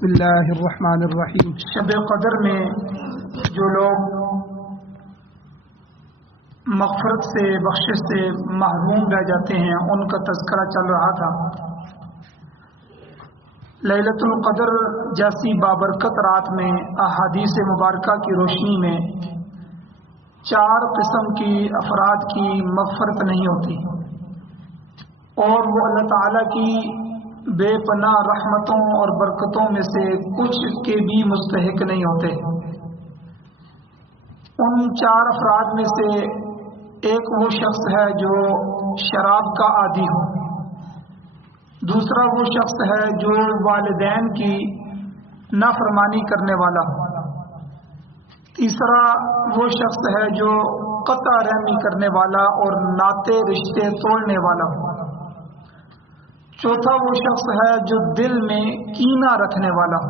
بسم اللہ الرحمن الرحیم۔ شب قدر میں جو لوگ مغفرت سے بخشش سے محروم رہ جاتے ہیں ان کا تذکرہ چل رہا تھا۔ لیلۃ القدر جیسی بابرکت رات میں احادیث مبارکہ کی روشنی میں 4 قسم کی افراد کی مغفرت نہیں ہوتی اور وہ اللہ تعالیٰ کی بے پناہ رحمتوں اور برکتوں میں سے کچھ کے بھی مستحق نہیں ہوتے۔ ان 4 افراد میں سے ایک وہ شخص ہے جو شراب کا عادی ہو، دوسرا وہ شخص ہے جو والدین کی نافرمانی کرنے والا ہو، تیسرا وہ شخص ہے جو قطع رحمی کرنے والا اور ناطے رشتے توڑنے والا ہو، چوتھا وہ شخص ہے جو دل میں کینہ رکھنے والا ہو۔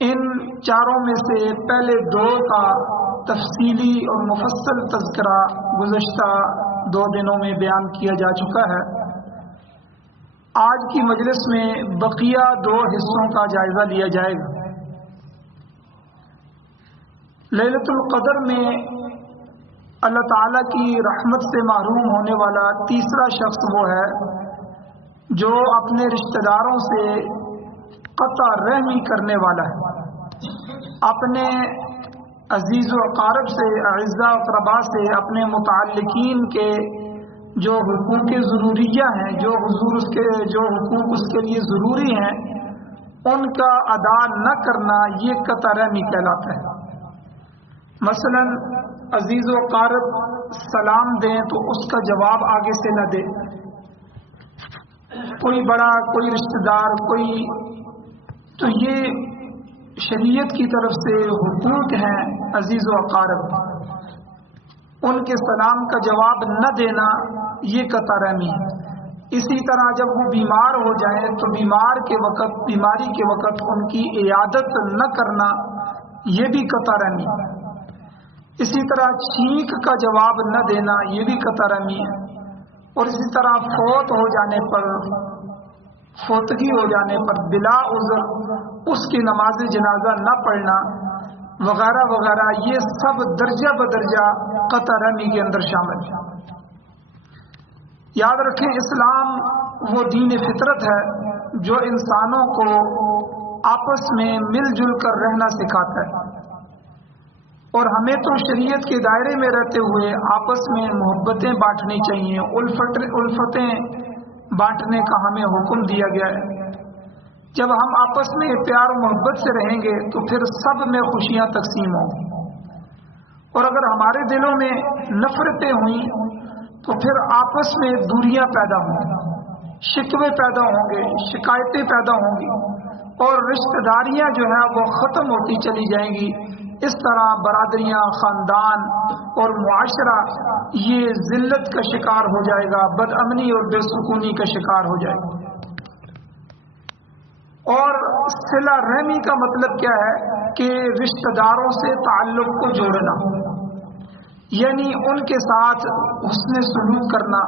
ان 4 میں سے پہلے 2 کا تفصیلی اور مفصل تذکرہ گزشتہ 2 دنوں میں بیان کیا جا چکا ہے۔ آج کی مجلس میں بقیہ 2 حصوں کا جائزہ لیا جائے گا۔ لیلۃ القدر میں اللہ تعالیٰ کی رحمت سے محروم ہونے والا تیسرا شخص وہ ہے جو اپنے رشتہ داروں سے قطع رحمی کرنے والا ہے، اپنے عزیز و اقارب سے، اعزاء و اقرباء سے، اپنے متعلقین کے جو حقوق ضروریہ ہیں، جو حقوق اس کے لیے ضروری ہیں، ان کا ادا نہ کرنا یہ قطع رحمی کہلاتا ہے۔ مثلا عزیز و اقارب سلام دیں تو اس کا جواب آگے سے نہ دے، کوئی بڑا کوئی رشتہ دار کوئی، تو یہ شریعت کی طرف سے حقوق ہیں عزیز و اقارب، ان کے سلام کا جواب نہ دینا یہ قطع رحمی ہے۔ اسی طرح جب وہ بیمار ہو جائیں تو بیماری کے وقت ان کی عیادت نہ کرنا یہ بھی قطع رحمی ہے۔ اسی طرح چھینک کا جواب نہ دینا یہ بھی قطع رحمی ہے، اور اسی طرح فوتگی ہو جانے پر بلا عذر اس کی نماز جنازہ نہ پڑھنا وغیرہ وغیرہ، یہ سب درجہ بدرجہ قطع رحمی کے اندر شامل ہے۔ یاد رکھیں، اسلام وہ دین فطرت ہے جو انسانوں کو آپس میں مل جل کر رہنا سکھاتا ہے، اور ہمیں تو شریعت کے دائرے میں رہتے ہوئے آپس میں محبتیں بانٹنی چاہیے، الفتیں بانٹنے کا ہمیں حکم دیا گیا ہے۔ جب ہم آپس میں پیار و محبت سے رہیں گے تو پھر سب میں خوشیاں تقسیم ہوں گی، اور اگر ہمارے دلوں میں نفرتیں ہوئیں تو پھر آپس میں دوریاں پیدا ہوں گی، شکوے پیدا ہوں گے، شکایتیں پیدا ہوں گی، اور رشتہ داریاں جو ہیں وہ ختم ہوتی چلی جائیں گی۔ اس طرح برادریاں، خاندان اور معاشرہ یہ ذلت کا شکار ہو جائے گا، بد امنی اور بے سکونی کا شکار ہو جائے گا۔ اور صلہ رحمی کا مطلب کیا ہے کہ رشتہ داروں سے تعلق کو جوڑنا، یعنی ان کے ساتھ حسن سلوک کرنا،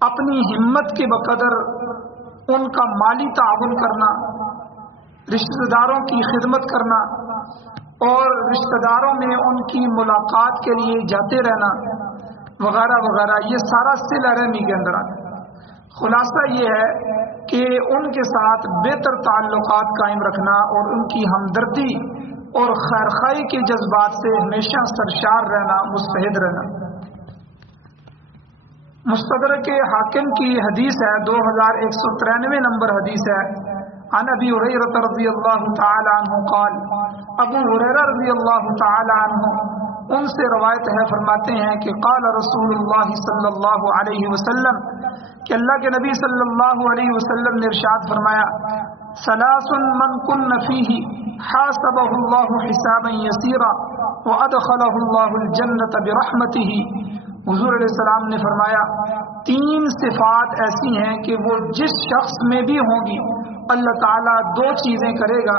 اپنی ہمت کے بقدر ان کا مالی تعاون کرنا، رشتہ داروں کی خدمت کرنا، اور رشتہ داروں میں ان کی ملاقات کے لیے جاتے رہنا وغیرہ وغیرہ، یہ سارا صلہ رحمی کے اندر آتا ہے۔ خلاصہ یہ ہے کہ ان کے ساتھ بہتر تعلقات قائم رکھنا اور ان کی ہمدردی اور خیرخواہی کے جذبات سے ہمیشہ سرشار رہنا، مستعد رہنا۔ مستدرک حاکم کی حدیث ہے، 2193 نمبر حدیث ہے، عن ابی ہریرہ رضی اللہ تعالی عنہ قال، ابو ہریرہ رضی اللہ تعالی عنہ ان سے روایت ہے، فرماتے ہیں کہ قال رسول اللہ صلی اللہ علیہ وسلم، کہ اللہ کے نبی صلی اللہ علیہ وسلم نے ارشاد فرمایا، ثلاث من کن فیہ حاسبہ اللہ حسابا یسیرا وادخلہ اللہ الجنۃ برحمتہ۔ حضور علیہ السلام نے فرمایا 3 صفات ایسی ہیں کہ وہ جس شخص میں بھی ہوں گی اللہ تعالیٰ 2 چیزیں کرے گا۔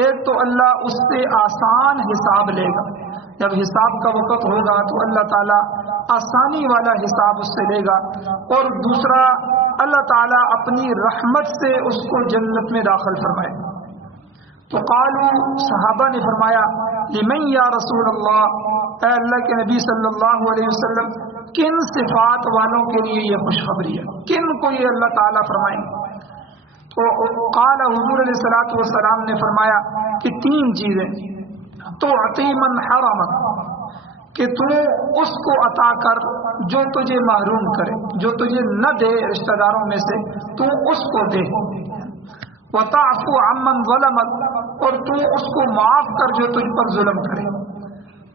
ایک تو اللہ اس سے آسان حساب لے گا، جب حساب کا وقت ہوگا تو اللہ تعالیٰ آسانی والا حساب اس سے لے گا، اور دوسرا اللہ تعالیٰ اپنی رحمت سے اس کو جنت میں داخل فرمائے. تو قالوا صحابہ نے فرمایا لمن یا رسول اللہ، اے اللہ کے نبی صلی اللہ علیہ وسلم کن صفات والوں کے لیے یہ خوشخبری ہے، کن کو یہ اللہ تعالیٰ فرمائیں گے؟ تو قال حضور علیہ الصلوۃ والسلام نے فرمایا کہ 3 چیزیں. تو عطی من حرمک، کہ تو اس کو عطا کر جو تجھے محروم کرے، جو تجھے نہ دے رشتہ داروں میں سے تو اس کو دے. وتعفو عمن ظلمک، اور تو اس کو معاف کر جو تجھ پر ظلم کرے.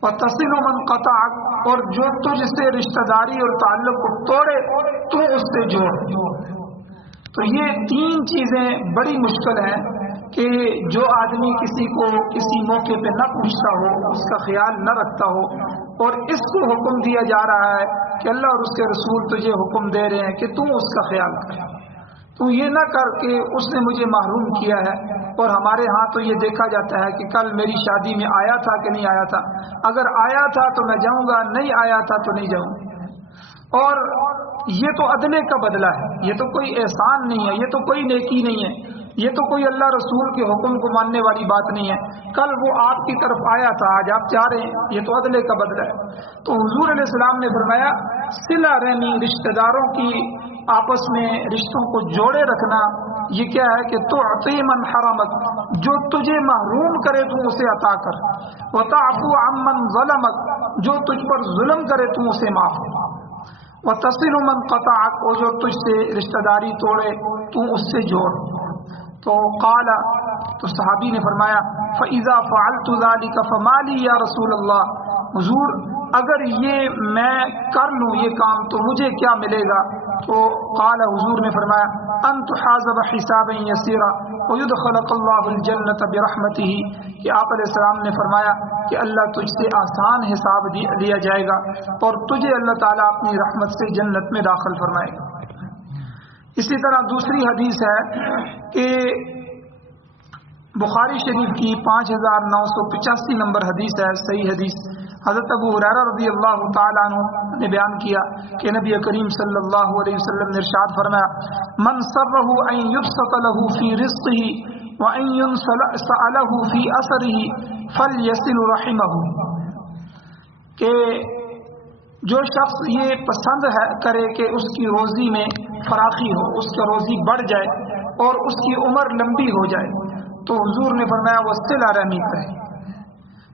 وتصل من قطعک، اور جو تجھ سے رشتہ داری اور تعلق کو توڑے تو اس سے جوڑ. تو یہ 3 چیزیں بڑی مشکل ہیں کہ جو آدمی کسی کو کسی موقع پہ نہ پوچھتا ہو، اس کا خیال نہ رکھتا ہو، اور اس کو حکم دیا جا رہا ہے کہ اللہ اور اس کے رسول تجھے حکم دے رہے ہیں کہ تو اس کا خیال کر، تو یہ نہ کر کہ اس نے مجھے محروم کیا ہے. اور ہمارے ہاں تو یہ دیکھا جاتا ہے کہ کل میری شادی میں آیا تھا کہ نہیں آیا تھا، اگر آیا تھا تو میں جاؤں گا، نہیں آیا تھا تو نہیں جاؤں گا. اور یہ تو عدلے کا بدلہ ہے، یہ تو کوئی احسان نہیں ہے، یہ تو کوئی نیکی نہیں ہے، یہ تو کوئی اللہ رسول کے حکم کو ماننے والی بات نہیں ہے. کل وہ آپ کی طرف آیا تھا، آج آپ چاہ رہے ہیں، یہ تو عدلے کا بدلہ ہے. تو حضور علیہ السلام نے فرمایا صلہ رحمی، رشتہ داروں کی آپس میں رشتوں کو جوڑے رکھنا، یہ کیا ہے کہ تو عطی من حرمک، جو تجھے محروم کرے تو اسے عطا کر. وتعفو عمن ظلمک، جو تجھ پر ظلم کرے تو اسے معاف کر. وتصل من قطعک، اور جو تجھ سے رشتہ داری توڑے تو اس سے جوڑ. تو قال، تو صحابی نے فرمایا فاذا فعلت ذلك فما لي یا رسول اللہ، حضور اگر یہ میں کر لوں یہ کام تو مجھے کیا ملے گا؟ تو قال، حضور نے فرمایا ان تحاسب حسابا یسیرا ويدخلك اللہ الجنۃ برحمتہ، کہ آپ علیہ السلام نے فرمایا کہ اللہ تجھ سے آسان حساب لیا جائے گا اور تجھے اللہ تعالیٰ اپنی رحمت سے جنت میں داخل فرمائے گا. اسی طرح دوسری حدیث ہے کہ بخاری شریف کی 5985 نمبر حدیث ہے، صحیح حدیث. حضرت ابو ہریرہ رضی اللہ تعالیٰ عنہ نے بیان کیا کہ نبی کریم صلی اللہ علیہ وسلم نے ارشاد فرمایا من سرہ ان یبسط له فی رزقہ وان ينسأ له فی اثرہ فلیصل رحمہ، کہ جو شخص یہ پسند ہے کرے کہ اس کی روزی میں فراخی ہو، اس کی روزی بڑھ جائے اور اس کی عمر لمبی ہو جائے، تو حضور نے فرمایا وہ صلہ رحمی کرے.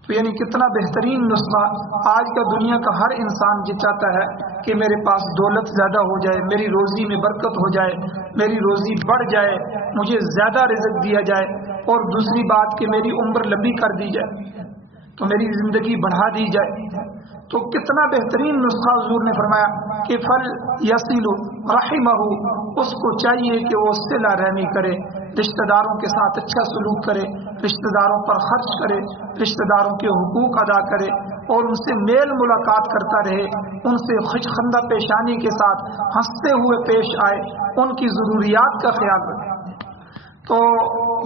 تو یعنی کتنا بہترین نسخہ. آج کا دنیا کا ہر انسان یہ چاہتا ہے کہ میرے پاس دولت زیادہ ہو جائے، میری روزی میں برکت ہو جائے، میری روزی بڑھ جائے، مجھے زیادہ رزق دیا جائے، اور دوسری بات کہ میری عمر لمبی کر دی جائے، تو میری زندگی بڑھا دی جائے. تو کتنا بہترین نسخہ حضور نے فرمایا کہ فل یصل رحمہ، اس کو چاہیے کہ وہ صلہ رحمی کرے، رشتہ داروں کے ساتھ اچھا سلوک کرے، رشتہ داروں پر خرچ کرے، رشتہ داروں کے حقوق ادا کرے، اور ان سے میل ملاقات کرتا رہے، ان سے خندہ پیشانی کے ساتھ ہنستے ہوئے پیش آئے، ان کی ضروریات کا خیال رکھے. تو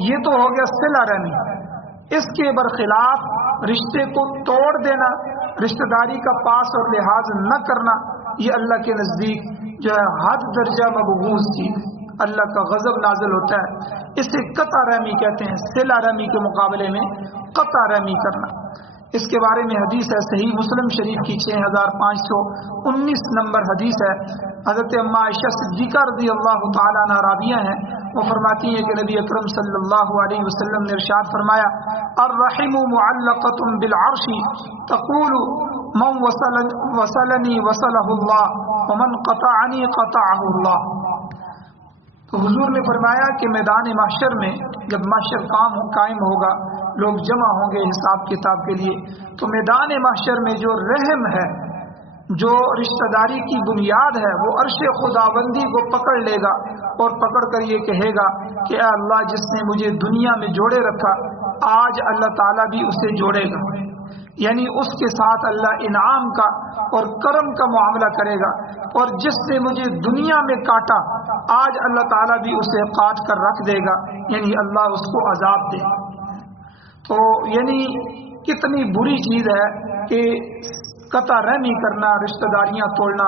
یہ تو ہو گیا صلہ رحمی. اس کے برخلاف رشتے کو توڑ دینا، رشتہ داری کا پاس اور لحاظ نہ کرنا، یہ اللہ کے نزدیک جو ہے حد درجہ مبغوض چیز، اللہ کا غضب نازل ہوتا ہے. اسے قطع رحمی کہتے ہیں، صلہ رحمی کے مقابلے میں قطع رحمی کرنا. اس کے بارے میں حدیث ہے صحیح مسلم شریف کی 6519 نمبر حدیث ہے. حضرت اما عائشہ صدیقہ رضی اللہ تعالیٰ عنہ راویہ ہیں، وہ فرماتی ہیں کہ نبی اکرم صلی اللہ علیہ وسلم نے ارشاد فرمایا الرحم معلقۃ بالعرش تقول من وصلنی وصلہ اللہ ومن قطعنی قطعہ اللہ. تو حضور نے فرمایا کہ میدان محشر میں جب محشر قائم ہوگا، لوگ جمع ہوں گے حساب کتاب کے لیے، تو میدان محشر میں جو رحم ہے، جو رشتہ داری کی بنیاد ہے، وہ عرش خداوندی کو پکڑ لے گا اور پکڑ کر یہ کہے گا کہ اے اللہ جس نے مجھے دنیا میں جوڑے رکھا، آج اللہ تعالیٰ بھی اسے جوڑے گا. یعنی اس کے ساتھ اللہ انعام کا اور کرم کا معاملہ کرے گا، اور جس نے مجھے دنیا میں کاٹا، آج اللہ تعالیٰ بھی اسے کاٹ کر رکھ دے گا، یعنی اللہ اس کو عذاب دے گا. تو یعنی کتنی بری چیز ہے کہ قطع رحمی کرنا، رشتہ داریاں توڑنا.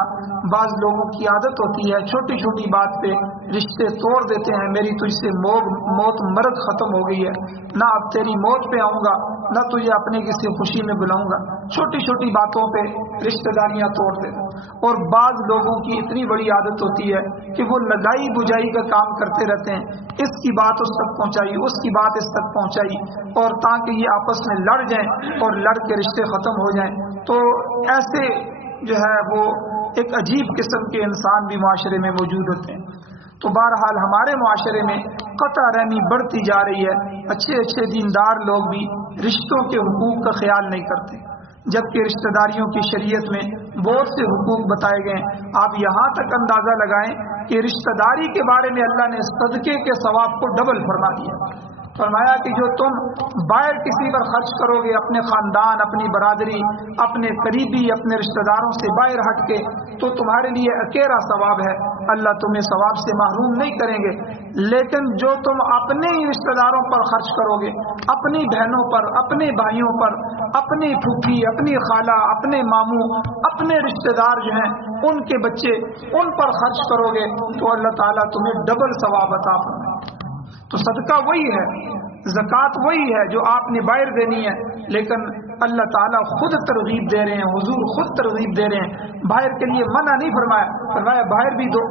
بعض لوگوں کی عادت ہوتی ہے چھوٹی چھوٹی بات پہ رشتے توڑ دیتے ہیں. میری تجھ سے موت مرد ختم ہو گئی ہے، نہ اب تیری موت پہ آؤں گا، نہ تجھے اپنے کسی خوشی میں بلاؤں گا. چھوٹی چھوٹی باتوں پہ رشتہ داریاں توڑ دیتے. اور بعض لوگوں کی اتنی بڑی عادت ہوتی ہے کہ وہ لگائی بجائی کا کام کرتے رہتے ہیں. اس کی بات اس تک پہنچائی، اس کی بات اس تک پہنچائی، اور تاکہ یہ آپس میں لڑ جائیں اور لڑ کے رشتے ختم ہو جائیں. تو ایسے جو ہے وہ ایک عجیب قسم کے انسان بھی معاشرے میں موجود ہوتے ہیں. تو بہرحال ہمارے معاشرے میں قطع رحمی بڑھتی جا رہی ہے. اچھے اچھے دیندار لوگ بھی رشتوں کے حقوق کا خیال نہیں کرتے، جبکہ رشتہ داریوں کی شریعت میں بہت سے حقوق بتائے گئے ہیں. آپ یہاں تک اندازہ لگائیں کہ رشتہ داری کے بارے میں اللہ نے صدقے کے ثواب کو ڈبل فرما دیا. فرمایا کہ جو تم باہر کسی پر خرچ کرو گے، اپنے خاندان، اپنی برادری، اپنے قریبی، اپنے رشتہ داروں سے باہر ہٹ کے، تو تمہارے لیے اکیلا ثواب ہے، اللہ تمہیں ثواب سے محروم نہیں کریں گے. لیکن جو تم اپنے ہی رشتہ داروں پر خرچ کرو گے، اپنی بہنوں پر، اپنے بھائیوں پر، اپنی پھوپھی، اپنی خالہ، اپنے ماموں، اپنے رشتہ دار جو ہیں ان کے بچے، ان پر خرچ کرو گے تو اللہ تعالیٰ تمہیں ڈبل ثواب عطا فرمائے. تو صدقہ وہی ہے، زکوٰۃ وہی ہے جو آپ نے باہر دینی ہے، لیکن اللہ تعالیٰ خود ترغیب دے رہے ہیں، حضور خود ترغیب دے رہے ہیں. باہر کے لیے منع نہیں فرمایا، فرمایا باہر بھی دو،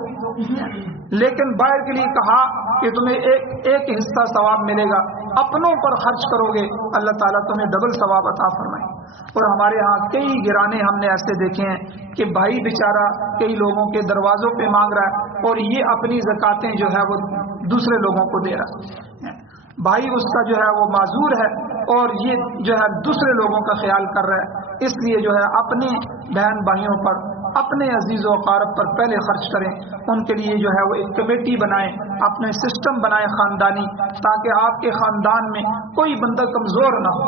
لیکن باہر کے لیے کہا کہ تمہیں ایک حصہ ثواب ملے گا. اپنوں پر خرچ کرو گے اللہ تعالیٰ تمہیں ڈبل ثواب عطا فرمائے. اور ہمارے ہاں کئی گرانے ہم نے ایسے دیکھے ہیں کہ بھائی بیچارہ کئی لوگوں کے دروازوں پہ مانگ رہا ہے اور یہ اپنی زکاتیں جو ہے وہ دوسرے لوگوں کو دے رہا ہے. بھائی اس کا جو ہے وہ معذور ہے اور یہ جو ہے دوسرے لوگوں کا خیال کر رہا ہے. اس لیے جو ہے اپنے بہن بھائیوں پر، اپنے عزیز و اقارب پر پہلے خرچ کریں. ان کے لیے جو ہے وہ ایک کمیٹی بنائیں، اپنے سسٹم بنائیں خاندانی، تاکہ آپ کے خاندان میں کوئی بندہ کمزور نہ ہو.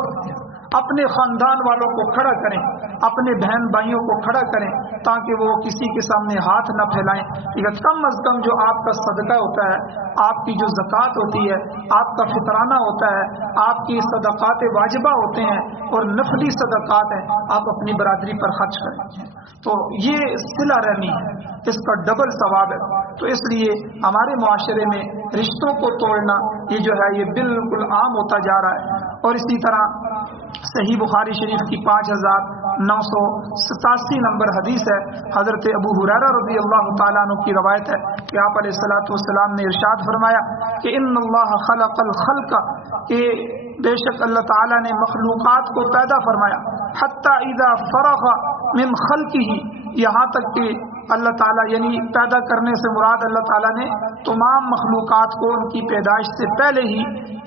اپنے خاندان والوں کو کھڑا کریں، اپنے بہن بھائیوں کو کھڑا کریں، تاکہ وہ کسی کے سامنے ہاتھ نہ پھیلائیں. لیکن کم از کم جو آپ کا صدقہ ہوتا ہے، آپ کی جو زکوٰۃ ہوتی ہے، آپ کا فطرانہ ہوتا ہے، آپ کی صدقات واجبہ ہوتے ہیں اور نفلی صدقات ہیں، آپ اپنی برادری پر خرچ کریں. تو یہ صلہ رحمی ہے، اس کا ڈبل ثواب ہے. تو اس لیے ہمارے معاشرے میں رشتوں کو توڑنا یہ جو ہے یہ بالکل عام ہوتا جا رہا ہے. اور اسی طرح صحیح بخاری شریف کی 5987 نمبر حدیث ہے، حضرت ابو ہریرہ رضی اللہ تعالیٰ عنہ کی روایت ہے کہ آپ علیہ الصلوۃ والسلام نے ارشاد فرمایا کہ ان اللہ خلق الخلق، کہ بے شک اللہ تعالیٰ نے مخلوقات کو پیدا فرمایا، حتی اذا فرغ من خلقہ، یہاں تک کہ اللہ تعالیٰ یعنی پیدا کرنے سے مراد اللہ تعالیٰ نے تمام مخلوقات کو ان کی پیدائش سے پہلے ہی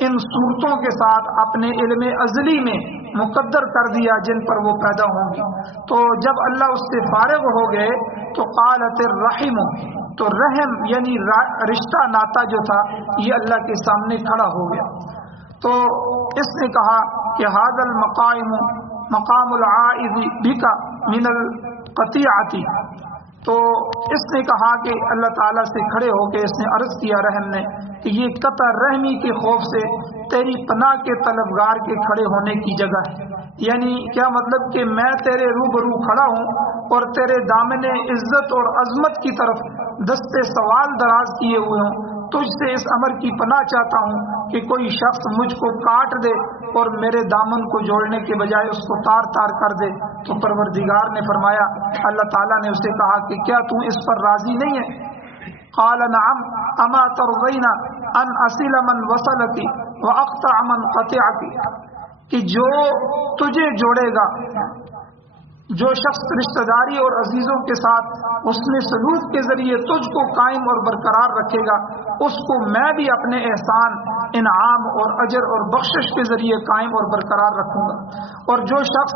ان صورتوں کے ساتھ اپنے علم ازلی میں مقدر کر دیا جن پر وہ پیدا ہوں گی. تو جب اللہ اس سے فارغ ہو گئے تو قالت الرحم، تو رحم یعنی رشتہ ناتا جو تھا یہ اللہ کے سامنے کھڑا ہو گیا. تو اس نے کہا کہ ھذا المقام مقام العائذ بک من القطیعۃ. تو اس نے کہا کہ اللہ تعالیٰ سے کھڑے ہو کے اس نے عرض کیا رحم نے کہ یہ قطع رحمی کے خوف سے تیری پناہ کے طلبگار کے کھڑے ہونے کی جگہ ہے. یعنی کیا مطلب کہ میں تیرے روبرو کھڑا ہوں اور تیرے دامن عزت اور عظمت کی طرف دستے سوال دراز کیے ہوئے ہوں. تجھ سے اس امر کی پناہ چاہتا ہوں کہ کوئی شخص مجھ کو کاٹ دے اور میرے دامن کو جوڑنے کے بجائے اس کو تار تار کر دے. تو پروردگار نے فرمایا، اللہ تعالیٰ نے اسے کہا کہ کیا تم اس پر راضی نہیں ہے؟ قال نعم اما ترضین ان اصل من وصلتی واقطع من قطعتی، کہ جو تجھے جوڑے گا، جو شخص رشتہ داری اور عزیزوں کے ساتھ حسن سلوک کے ذریعے تجھ کو قائم اور برقرار رکھے گا، اس کو میں بھی اپنے احسان، انعام اور اجر اور بخشش کے ذریعے قائم اور برقرار رکھوں گا. اور جو شخص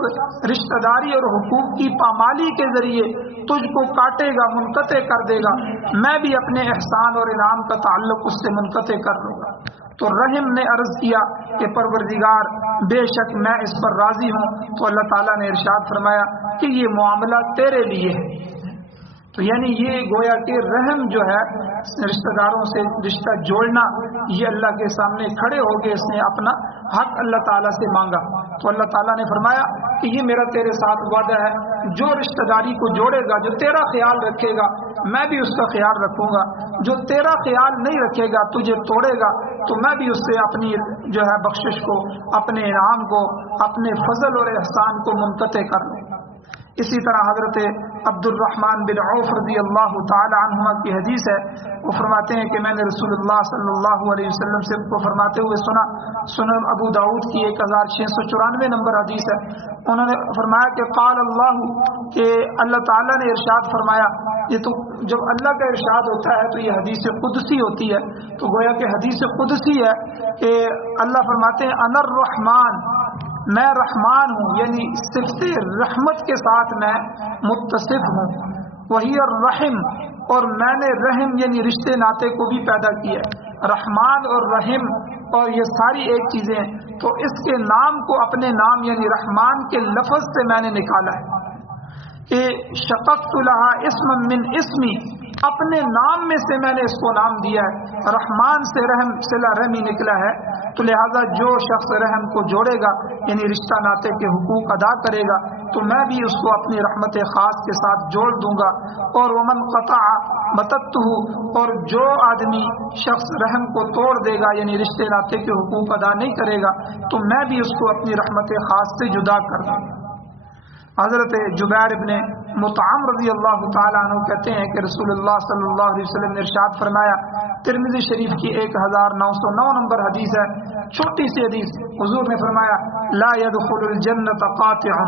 رشتہ داری اور حقوق کی پامالی کے ذریعے تجھ کو کاٹے گا، منقطع کر دے گا، میں بھی اپنے احسان اور انعام کا تعلق اس سے منقطع کر لوں گا. تو رحم نے عرض کیا کہ پروردگار بے شک میں اس پر راضی ہوں. تو اللہ تعالیٰ نے ارشاد فرمایا کہ یہ معاملہ تیرے لیے ہے. تو یعنی یہ گویا کہ رحم جو ہے رشتہ داروں سے رشتہ جوڑنا، یہ اللہ کے سامنے کھڑے ہو کے اس نے اپنا حق اللہ تعالیٰ سے مانگا. تو اللہ تعالیٰ نے فرمایا کہ یہ میرا تیرے ساتھ وعدہ ہے جو رشتہ داری کو جوڑے گا، جو تیرا خیال رکھے گا میں بھی اس کا خیال رکھوں گا، جو تیرا خیال نہیں رکھے گا، تجھے توڑے گا، تو میں بھی اس سے اپنی جو ہے بخشش کو، اپنے انعام کو، اپنے فضل اور احسان کو منقطع کر لوں۔ اسی طرح حضرت عبد الرحمن بن عوف رضی اللہ تعالی عنہما کی حدیث ہے، وہ فرماتے ہیں کہ میں نے رسول اللہ صلی اللہ علیہ وسلم سے کو فرماتے ہوئے سنا، سنن ابو داؤد کی 1694 نمبر حدیث ہے، انہوں نے فرمایا کہ قال اللہ، کہ اللہ تعالیٰ نے ارشاد فرمایا۔ یہ تو جب اللہ کا ارشاد ہوتا ہے تو یہ حدیث قدسی ہوتی ہے، تو گویا کہ حدیث قدسی ہے کہ اللہ فرماتے ہیں انا الرحمن، میں رحمان ہوں، یعنی صفت رحمت کے ساتھ میں متصف ہوں، وہی الرحم، اور میں نے رحم یعنی رشتے ناطے کو بھی پیدا کیا ہے۔ رحمان اور رحم اور یہ ساری ایک چیزیں، تو اس کے نام کو اپنے نام یعنی رحمان کے لفظ سے میں نے نکالا ہے کہ شققت لہا اسما من اسمی، اپنے نام میں سے میں نے اس کو نام دیا ہے۔ رحمان سے رحم صلہ رحمی نکلا ہے، تو لہذا جو شخص رحم کو جوڑے گا یعنی رشتہ ناطے کے حقوق ادا کرے گا تو میں بھی اس کو اپنی رحمت خاص کے ساتھ جوڑ دوں گا۔ اور ومن قطع متتہ، اور جو آدمی شخص رحم کو توڑ دے گا یعنی رشتے ناطے کے حقوق ادا نہیں کرے گا تو میں بھی اس کو اپنی رحمت خاص سے جدا کر دوں گا۔ حضرت جبیر ابن مطعم رضی اللہ تعالیٰ عنہ کہتے ہیں کہ رسول اللہ صلی اللہ علیہ وسلم نے ارشاد فرمایا، ترمذی شریف کی 1909 نمبر حدیث ہے، چھوٹی سی حدیث، حضور نے فرمایا لا يدخل الجنت قاطع،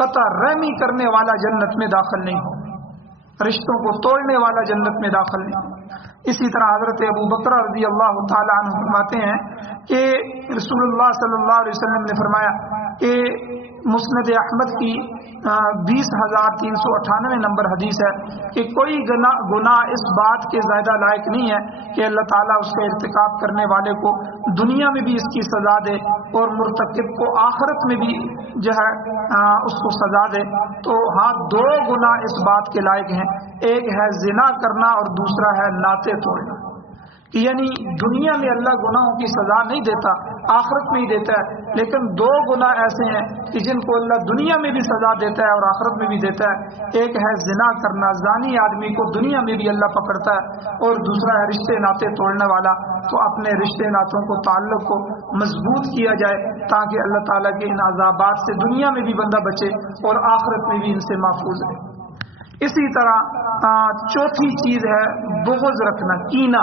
قطع رحمی کرنے والا جنت میں داخل نہیں ہو، رشتوں کو توڑنے والا جنت میں داخل نہیں ہو۔ اسی طرح حضرت ابو بکر رضی اللہ تعالیٰ عنہ فرماتے ہیں کہ رسول اللہ صلی اللہ علیہ وسلم نے فرمایا کہ مسند احمد کی 20,398 نمبر حدیث ہے کہ کوئی گناہ اس بات کے زیادہ لائق نہیں ہے کہ اللہ تعالیٰ اس کا ارتکاب کرنے والے کو دنیا میں بھی اس کی سزا دے اور مرتکب کو آخرت میں بھی جو ہے اس کو سزا دے۔ تو ہاں، دو گناہ اس بات کے لائق ہیں، ایک ہے زنا کرنا اور دوسرا ہے ناطے توڑنا، یعنی دنیا میں اللہ گناہوں کی سزا نہیں دیتا، آخرت میں ہی دیتا ہے، لیکن دو گناہ ایسے ہیں کہ جن کو اللہ دنیا میں بھی سزا دیتا ہے اور آخرت میں بھی دیتا ہے۔ ایک ہے زنا کرنا، زانی آدمی کو دنیا میں بھی اللہ پکڑتا ہے، اور دوسرا ہے رشتے ناطے توڑنے والا۔ تو اپنے رشتے ناطوں کو، تعلق کو مضبوط کیا جائے تاکہ اللہ تعالیٰ کے ان عذابات سے دنیا میں بھی بندہ بچے اور آخرت میں بھی ان سے محفوظ رہے۔ اسی طرح چوتھی چیز ہے بغض رکھنا، کینہ۔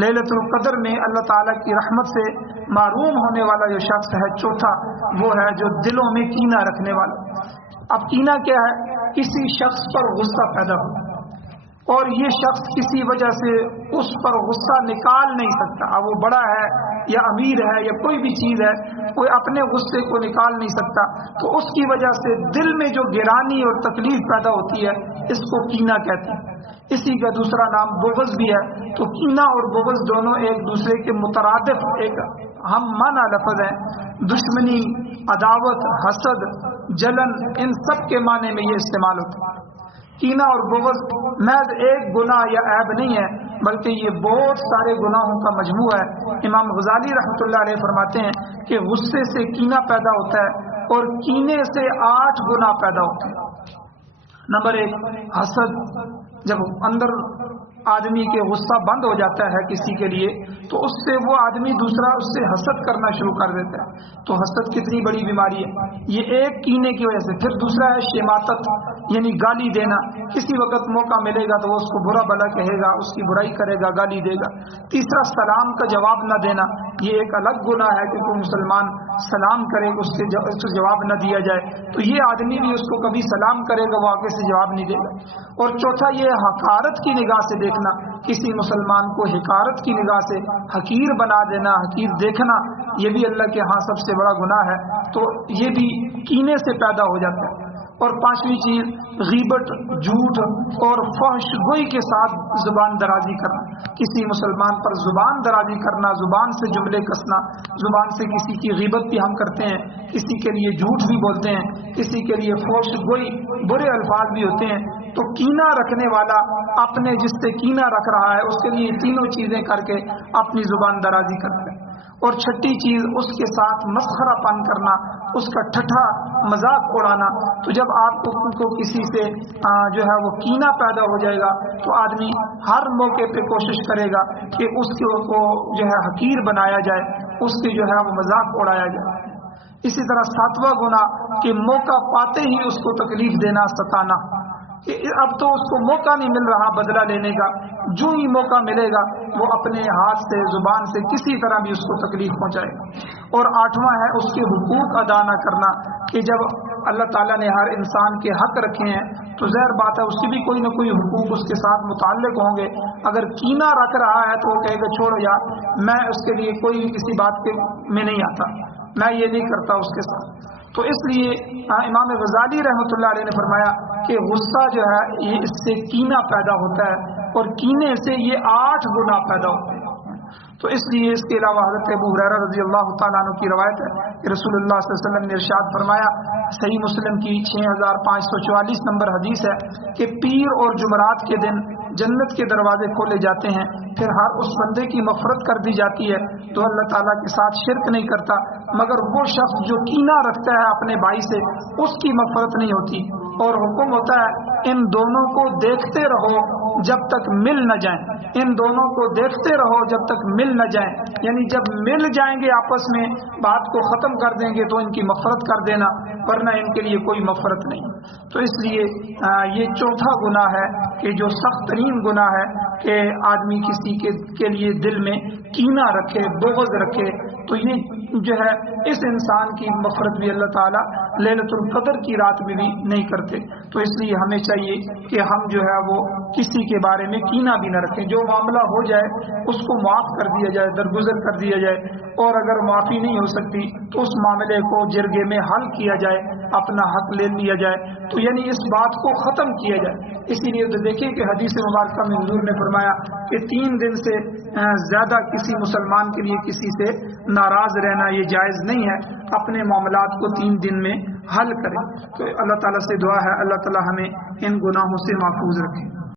لیلۃ القدر میں اللہ تعالیٰ کی رحمت سے محروم ہونے والا جو شخص ہے، چوتھا وہ ہے جو دلوں میں کینہ رکھنے والا۔ اب کینہ کیا ہے؟ کسی شخص پر غصہ پیدا ہو اور یہ شخص کسی وجہ سے اس پر غصہ نکال نہیں سکتا، اب وہ بڑا ہے یا امیر ہے یا کوئی بھی چیز ہے، کوئی اپنے غصے کو نکال نہیں سکتا، تو اس کی وجہ سے دل میں جو گرانی اور تکلیف پیدا ہوتی ہے اس کو کینہ کہتے ہیں۔ اسی کا دوسرا نام بغض بھی ہے۔ تو کینہ اور بغض دونوں ایک دوسرے کے مترادف، ایک ہم معنی لفظ ہیں۔ دشمنی، عداوت، حسد، جلن، ان سب کے معنی میں یہ استعمال ہوتا ہے۔ کینہ اور بغض محض ایک گناہ یا عیب نہیں ہے، بلکہ یہ بہت سارے گناہوں کا مجموعہ ہے۔ امام غزالی رحمۃ اللہ علیہ فرماتے ہیں کہ غصے سے کینہ پیدا ہوتا ہے اور کینے سے 8 گناہ پیدا ہوتے ہیں۔ نمبر 1 حسد، جب اندر آدمی کے غصہ بند ہو جاتا ہے کسی کے لیے تو اس سے وہ آدمی دوسرا اس سے حسد کرنا شروع کر دیتا ہے، تو حسد کتنی بڑی بیماری ہے، یہ ایک کینے کی وجہ سے۔ پھر دوسرا ہے شماتت، یعنی گالی دینا، کسی وقت موقع ملے گا تو وہ اس کو برا بھلا کہے گا، اس کی برائی کرے گا، گالی دے گا۔ تیسرا سلام کا جواب نہ دینا، یہ ایک الگ گناہ ہے کہ کوئی مسلمان سلام کرے اس سے جواب نہ دیا جائے، تو یہ آدمی بھی اس کو کبھی سلام کرے گا وہ آگے سے جواب نہیں دے گا۔ اور چوتھا یہ حقارت کی نگاہ سے دیکھنا، کسی مسلمان کو حقارت کی نگاہ سے حقیر بنا دینا، حقیر دیکھنا، یہ بھی اللہ کے ہاں سب سے بڑا گناہ ہے، تو یہ بھی کینے سے پیدا ہو جاتا ہے۔ اور پانچویں چیز غیبت، جھوٹ اور فحش گوئی کے ساتھ زبان درازی کرنا، کسی مسلمان پر زبان درازی کرنا، زبان سے جملے کسنا، زبان سے کسی کی غیبت بھی ہم کرتے ہیں، کسی کے لیے جھوٹ بھی بولتے ہیں، کسی کے لیے فحش گوئی برے الفاظ بھی ہوتے ہیں۔ تو کینہ رکھنے والا اپنے جس سے کینہ رکھ رہا ہے اس کے لیے تینوں چیزیں کر کے اپنی زبان درازی کرتا ہے۔ اور چھٹی چیز اس کے ساتھ مسخرہ پن کرنا، اس کا ٹھٹھا مذاق اڑانا۔ تو جب آپ کو کسی سے جو ہے وہ کینہ پیدا ہو جائے گا تو آدمی ہر موقع پہ کوشش کرے گا کہ اس کو جو ہے حقیر بنایا جائے، اس کی جو ہے وہ مذاق اڑایا جائے۔ اسی طرح 7واں گناہ کہ موقع پاتے ہی اس کو تکلیف دینا، ستانا۔ اب تو اس کو موقع نہیں مل رہا بدلہ لینے کا، جو ہی موقع ملے گا وہ اپنے ہاتھ سے، زبان سے کسی طرح بھی اس کو تکلیف پہنچائے گا۔ اور 8واں ہے اس کے حقوق ادا نہ کرنا، کہ جب اللہ تعالیٰ نے ہر انسان کے حق رکھے ہیں تو ظاہر بات ہے اس کی بھی کوئی نہ کوئی حقوق اس کے ساتھ متعلق ہوں گے۔ اگر کینہ رکھ رہا ہے تو وہ کہے گا چھوڑو یار، میں اس کے لیے کوئی کسی بات کے میں نہیں آتا، میں یہ نہیں کرتا اس کے ساتھ۔ تو اس لیے امام غزالی رحمۃ اللہ علیہ نے فرمایا کہ غصہ جو ہے یہ اس سے کینہ پیدا ہوتا ہے، اور کینے سے یہ 8 گناہ پیدا ہوتے ہیں۔ تو اس لیے اس کے علاوہ حضرت ابو ہریرہ رضی اللہ تعالیٰ عنہ کی روایت ہے کہ رسول اللہ صلی اللہ علیہ وسلم نے ارشاد فرمایا، صحیح مسلم کی 6544 نمبر حدیث ہے کہ پیر اور جمعرات کے دن جنت کے دروازے کھولے جاتے ہیں، پھر ہر اس بندے کی مغفرت کر دی جاتی ہے تو اللہ تعالیٰ کے ساتھ شرک نہیں کرتا، مگر وہ شخص جو کینہ رکھتا ہے اپنے بھائی سے اس کی مغفرت نہیں ہوتی۔ اور حکم ہوتا ہے ان دونوں کو دیکھتے رہو جب تک مل نہ جائیں، ان دونوں کو دیکھتے رہو جب تک مل نہ جائیں، یعنی جب مل جائیں گے آپس میں بات کو ختم کر دیں گے تو ان کی مغفرت کر دینا، ورنہ ان کے لیے کوئی مغفرت نہیں۔ تو اس لیے یہ 4تھا گناہ ہے کہ جو سخت ترین گناہ ہے کہ آدمی کسی کے لیے دل میں کینہ رکھے، بغض رکھے، تو یہ جو ہے اس انسان کی مغفرت بھی اللہ تعالیٰ لیلۃ القدر کی رات میں بھی نہیں کرتے۔ تو اس لیے ہمیں چاہیے کہ ہم جو ہے وہ کسی کے بارے میں کینہ بھی نہ رکھیں، جو معاملہ ہو جائے اس کو معاف کر دیا جائے، درگزر کر دیا جائے، اور اگر معافی نہیں ہو سکتی تو اس معاملے کو جرگے میں حل کیا جائے، اپنا حق لے لیا جائے، تو یعنی اس بات کو ختم کیا جائے۔ اسی لیے تو دیکھیں کہ حدیث مبارکہ میں حضور نے فرمایا کہ 3 دن سے زیادہ کسی مسلمان کے لیے کسی سے ناراض رہنا یہ جائز نہیں ہے، اپنے معاملات کو 3 دن میں حل کریں۔ تو اللہ تعالیٰ سے دعا ہے اللہ تعالیٰ ہمیں ان گناہوں سے محفوظ رکھے۔